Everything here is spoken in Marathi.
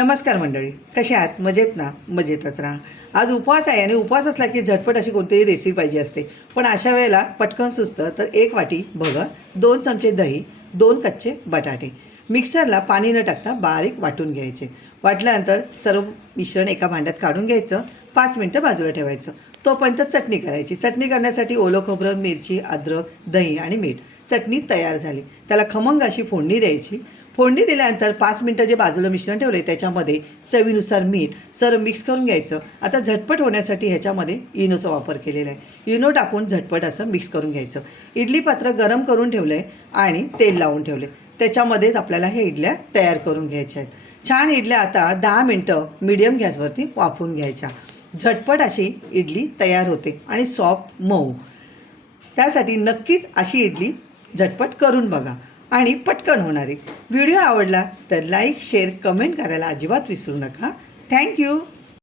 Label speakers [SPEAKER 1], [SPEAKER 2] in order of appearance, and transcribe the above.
[SPEAKER 1] नमस्कार मंडळी कशा आहात? मजेत ना? मजेतच राहा. आज उपवास आहे आणि उपवास असला की झटपट अशी कोणतीही रेसिपी पाहिजे असते. पण अशा वेळेला पटकन सुचतं तर एक वाटी भगर दोन चमचे दही दोन कच्चे बटाटे. मिक्सरला पाणी न टाकता बारीक वाटून घ्यायचे. वाटल्यानंतर सर्व मिश्रण एका भांड्यात काढून घ्यायचं. पाच मिनटं बाजूला ठेवायचं. तोपर्यंत चटणी करायची. चटणी करण्यासाठी ओलं खोबरं मिरची अद्रक दही आणि मीठ. चटणी तयार झाली. त्याला खमंग अशी फोडणी द्यायची. फोडणी दिल्यानंतर पाच मिनटं जे बाजूला मिश्रण ठेवले त्याच्यामध्ये चवीनुसार मीठ सर्व मिक्स करून घ्यायचं. आता झटपट होण्यासाठी ह्याच्यामध्ये इनोचा वापर केलेला आहे. इनो टाकून झटपट असं मिक्स करून घ्यायचं. इडली पात्र गरम करून ठेवलं आहे आणि तेल लावून ठेवले त्याच्यामध्येच आपल्याला ह्या इडल्या तयार करून घ्यायच्या आहेत. छान इडल्या आता दहा मिनटं मिडियम गॅसवरती वाफवून घ्यायच्या. झटपट अशी इडली तयार होते आणि सॉफ्ट मऊ. त्यासाठी नक्कीच अशी इडली झटपट करून बघा. आणि पटकन होणारी. व्हिडिओ आवडला तर लाईक शेअर कमेंट करायला अजिबात विसरू नका. थँक्यू